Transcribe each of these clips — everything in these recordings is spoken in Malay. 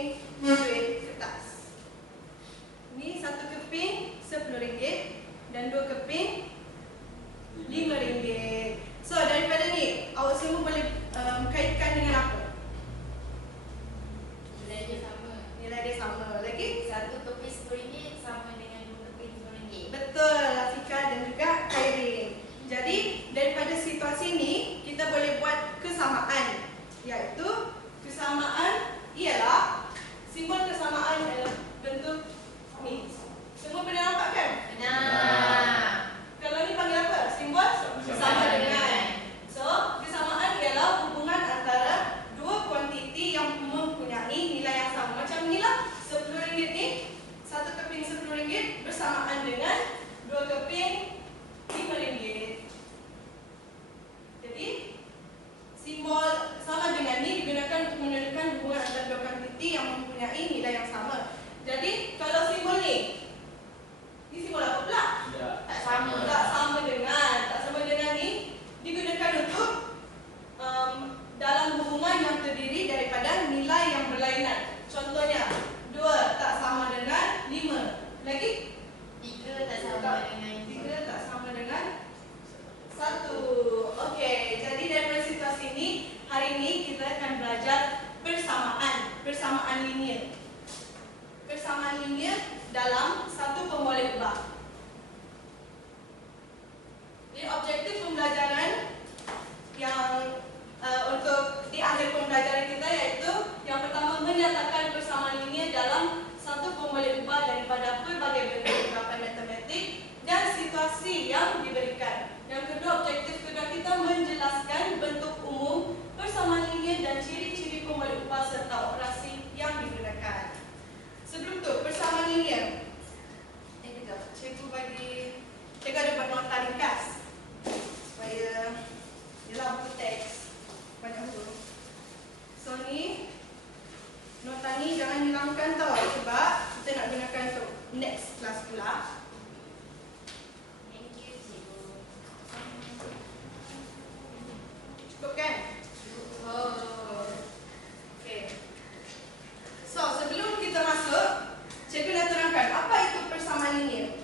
keping duit kertas. Ini satu keping RM10 dan dua keping RM5. So daripada ni awak semua boleh kaitkan dengan apa? Nilai dia sama. Nilai dia sama. Lagi? Satu keping RM10 sama dengan dua keping RM5. Betul, Afika dan juga Khairin. Jadi daripada situasi ini kita boleh buat kesamaan, iaitu kesamaan ialah simbol kesamaan adalah bentuk ni. Semua pernah nampak kan? Benar. Kalau ni panggil apa? Simbol sama dengan. So, kesamaan ialah hubungan antara dua kuantiti yang mempunyai nilai yang sama. Macam inilah RM10 ni, satu keping RM10 bersamaan dengan dua keping RM5. Jadi, simbol sama dengan ni digunakan untuk menunjukkan hubungan antara dua kuantiti yang mempunyai nilai yang sama. Jadi, kalau simbol ni simbol apa pula? Tak sama. Tak sama dengan ni digunakan untuk dalam hubungan yang terdiri daripada nilai yang berlainan. Contohnya 2 tak sama dengan 5. Lagi 3 tak sama dengan 3 tak sama dengan 1. Okey, jadi daripada situasi ini hari ini kita akan belajar persamaan linear. Persamaan linear dalam satu pemboleh ubah. Jadi objektif pembelajaran yang untuk di akhir pembelajaran kita iaitu yang pertama menyatakan persamaan linear dalam satu pemboleh ubah daripada pelbagai bentuk ungkapan matematik dan situasi yang diberikan. Yang kedua, objektif kedua kita menjelaskan bentuk umum persamaan linear dan ciri-ciri pemboleh ubah serta operasi yang digunakan. Sebelum tu, persamaan linear. Cikgu ada buat nota ringkas supaya dalam buku teks banyak huruf. So ni nota ni jangan hilangkan tau, sebab kita nak gunakan untuk next class pula. Thank you, cikgu. Cukup kan? Oh. Okay. So sebelum kita masuk, cikgu nak terangkan apa itu persamaan linear.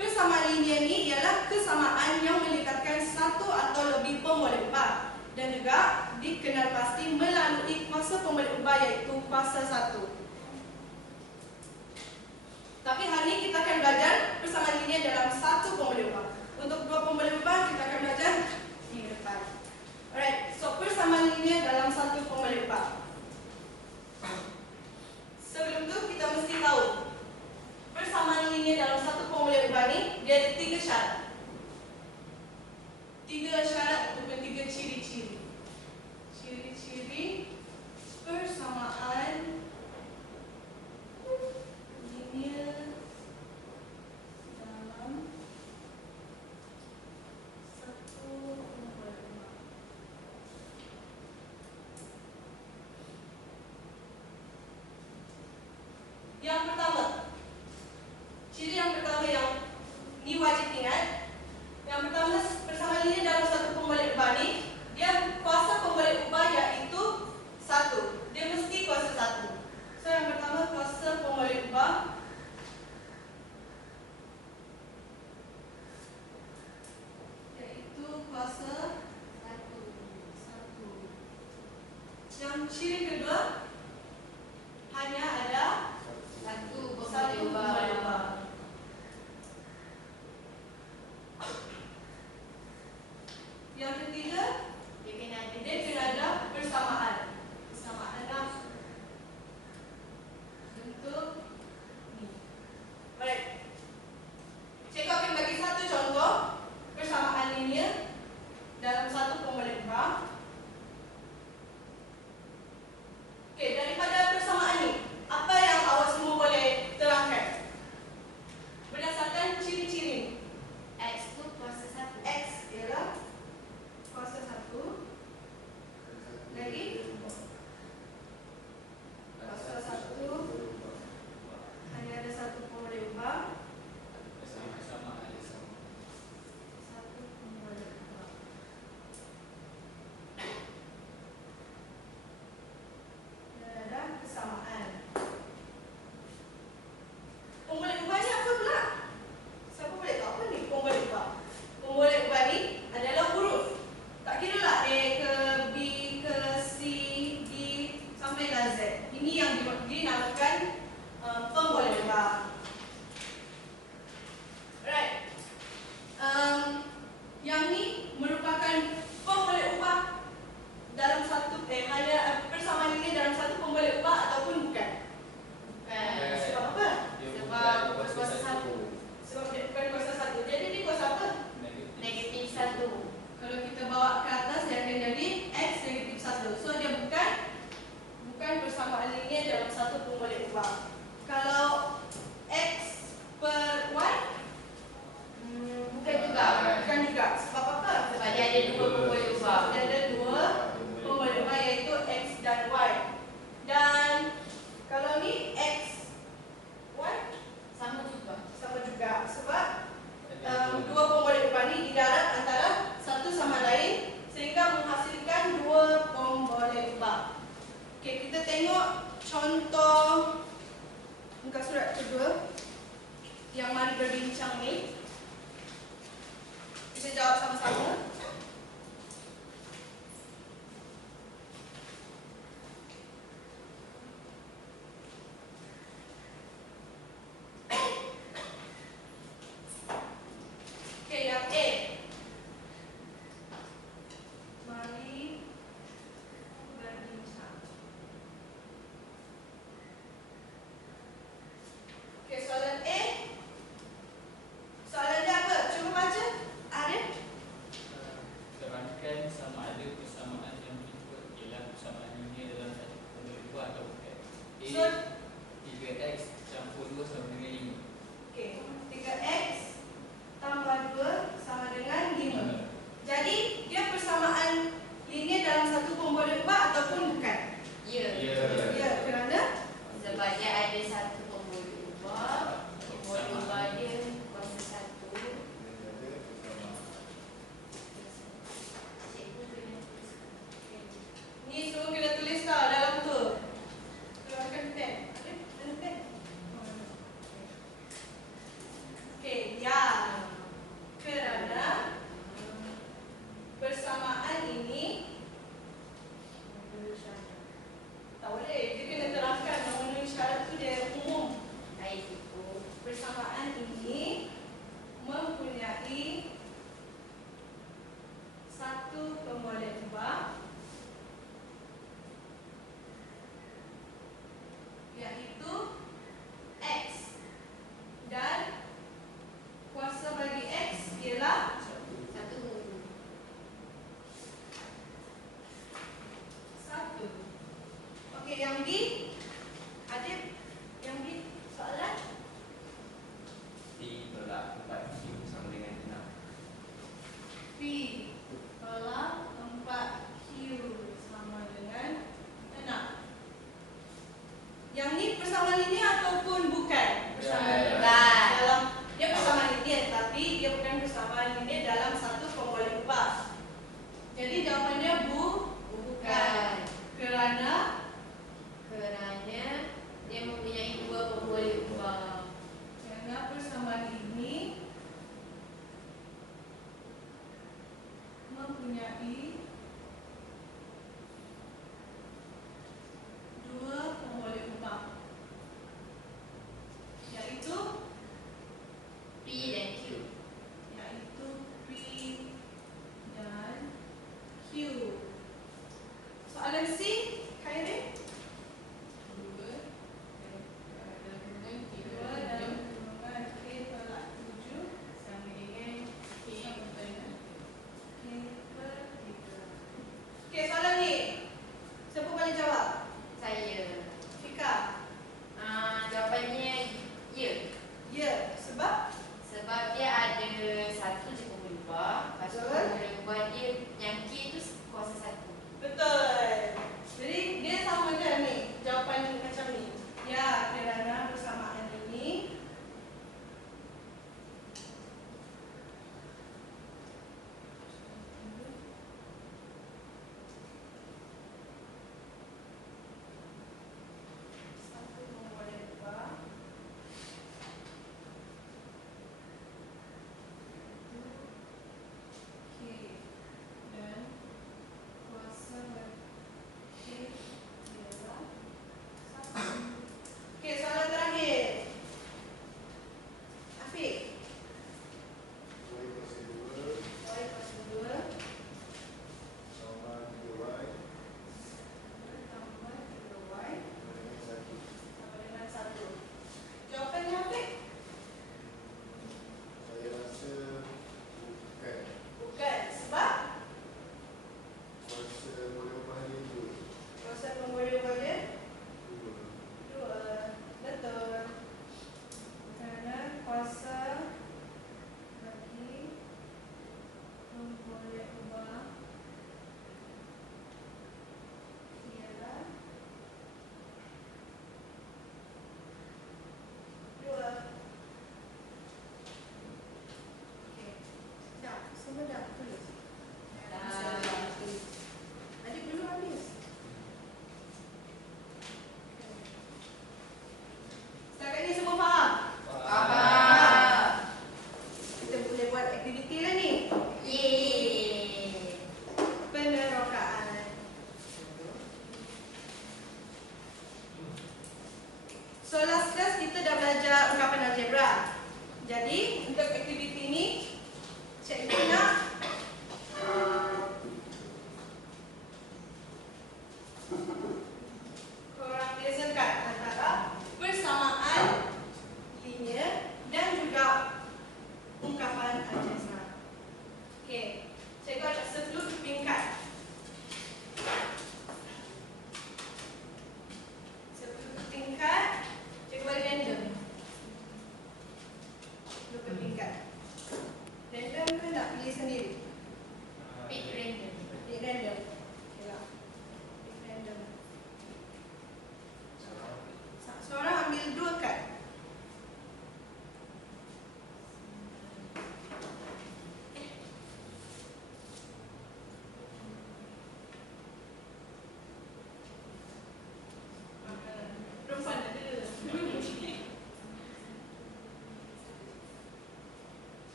Persamaan linear ni ialah kesamaan yang melekatkan satu atau lebih pemboleh ubah dan juga dikenal pasti melalui kuasa pemboleh ubah iaitu kuasa 1. Tapi hari ini kita akan belajar persamaan linear dalam satu pemboleh ubah. Untuk dua pemboleh ubah kita akan belajar minggu depan. Alright, so persamaan linear dalam satu pemboleh ubah. Sebelum tu kita mesti tahu persamaan linear dalam satu pemboleh ubah ni dia ada 3 syarat. 3 syarat ataupun 3 ciri-ciri. Ciri-ciri persamaan linear dalam satu pemboleh ubah. Yang pertama, ciri yang pertama yang ni wajib ingat. Yang pertama, persamaan linear dalam satu pemboleh ubah ni dia kuasa pemboleh ubah iaitu 1. Dia mesti kuasa 1. So yang pertama, kuasa pemboleh ubah iaitu kuasa 1. Yang ciri kedua, hanya ada Satu pemboleh ubah. Yang ketiga, dia kena ada persamaan. Persamaan dalam bentuk ni. Alright. Cikgu akan bagi satu contoh persamaan linear dalam satu pemboleh ubah. Okey, daripada persamaan ni, dinamakan pemboleh ubah. Right. Yang ni merupakan pemboleh ubah dalam satu hanya persamaan ini dalam satu pemboleh ubah ataupun bukan? Bukan. Sebab apa? Sebab berkuasa satu. Sebab dia bukan kuasa satu. Jadi dia kuasa apa? Negatif satu. Kalau kita bawa ke atas dia akan jadi X negatif 1. So dia bukan persamaan linear dalam satu pemboleh ubah. Kalau X per Y Bukan juga. bukan juga. Sebab apa? Sebab dia ada dua pemboleh ubah. Dia ada dua pemboleh ubah iaitu X dan Y. Dan kalau ni X Y Sama juga. sama juga sebab dua pemboleh ubah ni didarat antara satu sama lain sehingga menghasilkan dua pemboleh ubah. Okey, kita tengok contoh muka surat kedua yang mari berbincang ni. Kita jawab sama-sama. Okey, yang A. Mari berbincang. Okey, soalan A. Soalan dia apa? Cuba baca. Arif. Terangkan sama ada persamaan yang berikut ialah persamaan linear dalam satu pemboleh ubah atau bukan. A, So- 3x campur 2 sama dengan 5. Okey, 3x tambah 2 sama dengan 5. Jadi, dia persamaan linear dalam satu pemboleh ubah ataupun bukan? Ya. Ya, kerana Sebab dia ada satu pemboleh ubah. Pemboleh ubah dia kuasa satu. Cikgu kena tulis. ni semua kena tulis tau dalam tu. Keluarkan pen. Ada pen? Okey, ya. Kerana persamaan ini tak boleh. Dia kena terangkan memenuhi syarat tu dia umum. Air cukup. Persamaan ini mempunyai satu pemboleh ubah iaitu X dan kuasa bagi X ialah Satu. 1. Okey, yang B. Adib, yang B soalan? P tolak 4Q sama dengan 6. P tolak 4Q sama dengan 6. Yang ni persamaan linear ataupun bukan? Persamaan linear. Bukan. Dalam dia persamaan linear tapi dia bukan persamaan linear dalam satu pemboleh ubah. Jadi jawapannya Bukan. kerana dia mempunyai dua pemboleh ubah. persamaan ini mempunyai dua pemboleh ubah, yaitu So last class kita dah belajar ungkapan algebra. Jadi untuk aktiviti ini cikgu nak korang bezakan antara persamaan linear dan juga ungkapan algebra. Okey, cikgu ada 10 tingkat. 10 tingkat, cikgu bagi random. 10 tingkat. Random ke nak pilih sendiri? Pick random. Pick random. Okey lah. Pick random. Seorang ambil 2 kad. Perempuan ada.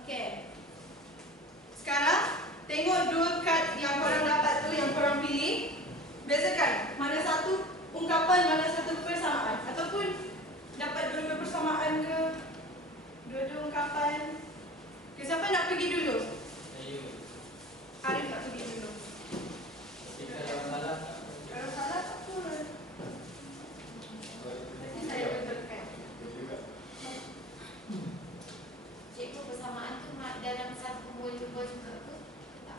Okey. Sekarang tengok 2 kad yang korang dapat tu, yang korang pilih. Bezakan mana satu ungkapan, mana satu persamaan, ataupun dapat dua-dua persamaan ke dua-dua ungkapan. Okay, siapa nak pergi dulu? Saya. Arif nak pergi dulu. Tapi kalau salah tak apa. Kalau salah tak apa. Nanti saya betulkan. Cikgu persamaan tu dalam satu pembual juga ke?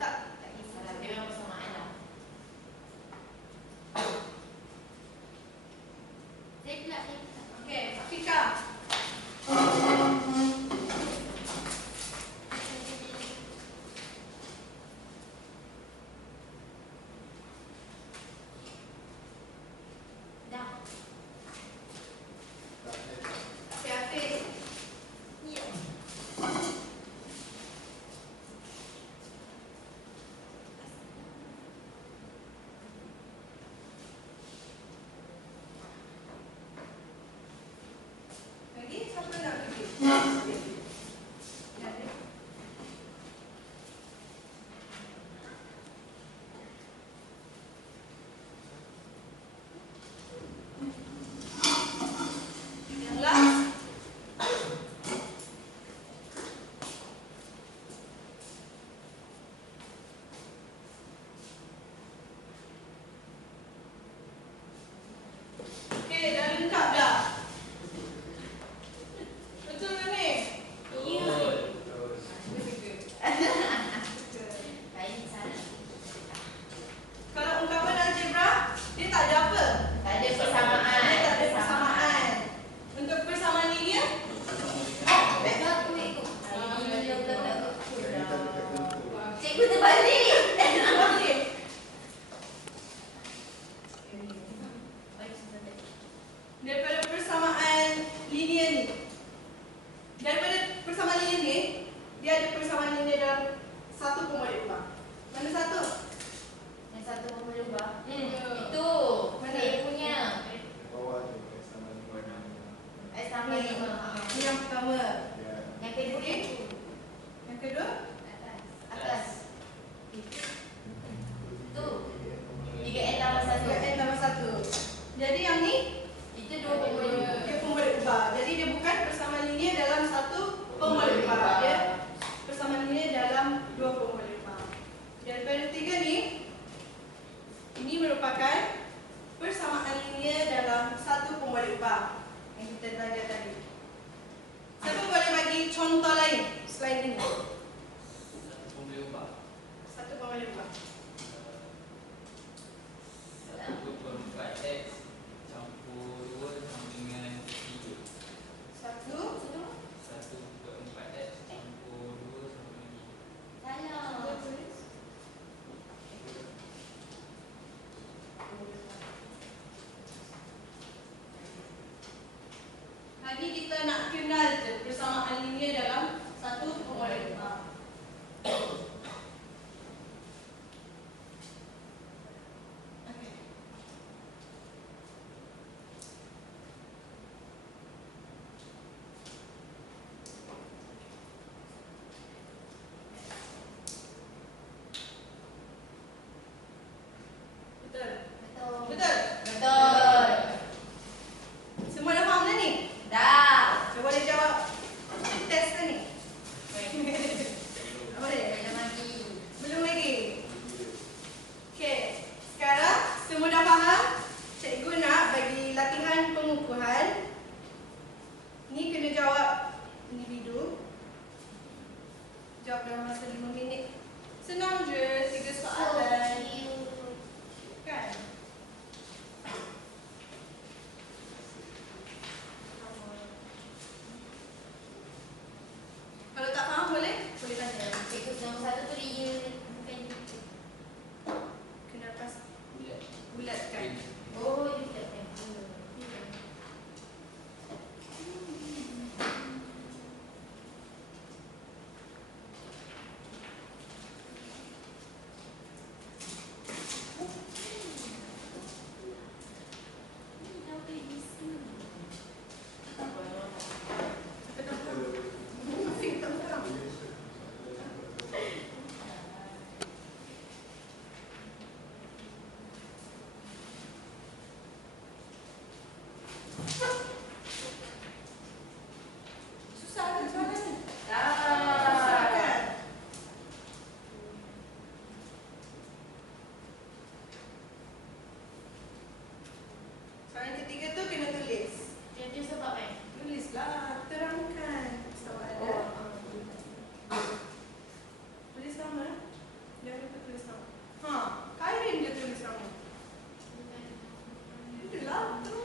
Tak. Tak kisahlah, dia memang persamaan lah. Saya pula. Okey, Afika. Dah. Okey, Afik. Ya. Lagi siapa nak pergi? Ada. Yang last. Okey, dah lengkap dah. Betul ke ni? Betul. Baik sana. Kalau ungkapan algebra, dia tak ada apa? Tak ada persamaan. Dia tak ada persamaan. Untuk persamaan linear, Betul tu ikut. Cikgu terbalik. okey. Daripada persamaan linear ni. Daripada persamaan linear ni, dia ada persamaan linear dalam satu pun boleh ubah. Mana satu? Yang satu pun boleh ubah. Hmm. Itu. Mana? Saya punya. Bawah tu sama warna. X tambah 5. Ini yang pertama. Ya. Yang kedua. Okey. Yang kedua? Atas. Tu. 3N tambah 1. N tambah satu. Jadi yang ni, Itu 2 pun boleh ubah. dia pun boleh ubah. Jadi dia bukan persamaan linear dalam satu pun boleh ubah. Dia persamaan linear dalam dua pun boleh ubah. Daripada tiga ni, ini merupakan persamaan linear dalam satu pun boleh ubah yang kita belajar tadi. Siapa boleh bagi contoh lain selain ini? Satu pun boleh ubah. Satu pun boleh ubah. 1/4 X campur 2 sama dengan 3. Satu. 1/4 X campur 2 sama dengan 3. Salah. Tulis. Hari ni kita nak kenal je persamaan linear dalam satu pun boleh ubah. Okey. Betul. Betul. Betul. Betul. Semua dah faham dah ni? pengukuhan. Ni kena jawab individu. Jawab dalam masa 5 minit. Senang je, 3 soalan. Kan? Kalau tak faham boleh tanya. Cikgu nombor 1 tu dia bukan gitu. Kena pas Bulat. bulatkan. Oh, dia bukan tempo. Susah kan soalan ni? Tak. Susah kan? Soalan ketiga tu kena tulis. Dia sebab kan? Tulislah, terangkan soalan. Tulis nama. Jangan lupa tulis nama. Ha, Kairin dia tulis nama. Itulah tu.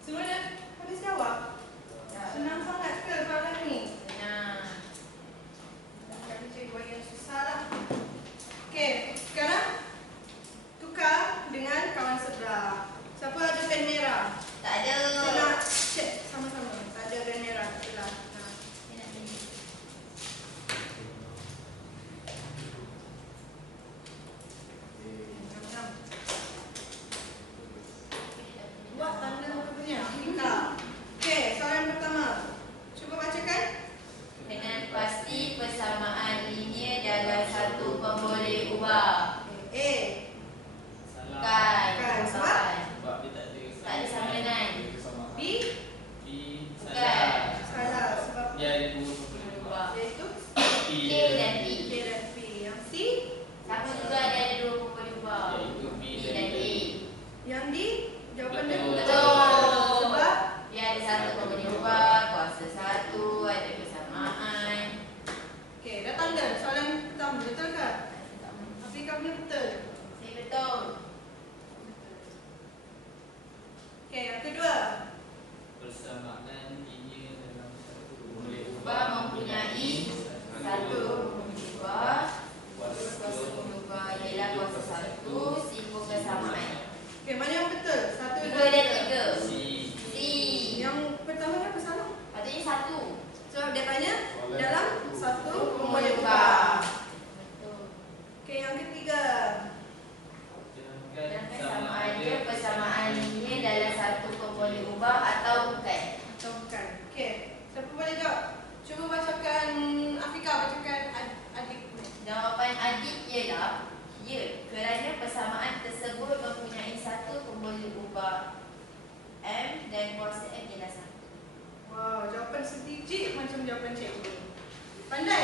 Semua dah habis jawab? Senang sangat ke soalan ni? Senang. Kali cikgu bagi yang susah lah. Okey, sekarang tukar dengan kawan sebelah. Siapa ada pen merah? Tak ada. Kita nak check sama-sama. Tak ada pen merah sebelah. Nah. Saya nak tanya. Buat tanda apa punya? Tingkap. Okey, soalan pertama. Cuba bacakan. Dengan pasti persamaan linear dalam satu pemboleh ubah. A. Salah. Kan. Sebab? Sebab dia tak ada Tak ada sama dengan. B. B Bukan. salah. Salah. Sebab Dia ada dua pemboleh ubah. iaitu P K dan P. K dan P. Yang C. Sama juga dia ada dua pemboleh ubah. Iaitu B B dan dan A. A. Yang D. Jawapan dia Betul. Betul. Sebab Dia ada satu pemboleh ubah, kuasa satu, ada persamaan. okey, dah tanda soalan pertama betul ke? Apakah punya betul? Saya betul. Okey, yang kedua. Persamaan linear dalam satu pemboleh Ubah mempunyai satu pemboleh ubah. kuasa Kuasa pemboleh ubah ialah kuasa satu, simbol kesamaan. Okey, mana yang betul? Satu Dua dan tiga. C. C. Yang pertama apa salah? Patutnya satu. So dia tanya dalam satu Pemboleh pemboleh ubah. ubah. Betul. Okey, yang ketiga. Dan sama ada persamaan linear dalam satu pemboleh ubah atau bukan. Atau bukan? Okey, siapa boleh jawab? Cuba bacakan Afika, bacakan adik. Jawapan adik ialah ya, kerana persamaan tersebut mempunyai satu pemboleh ubah M dan kuasa M ialah satu. Wow, jawapan sebiji macam jawapan cikgu. Pandai.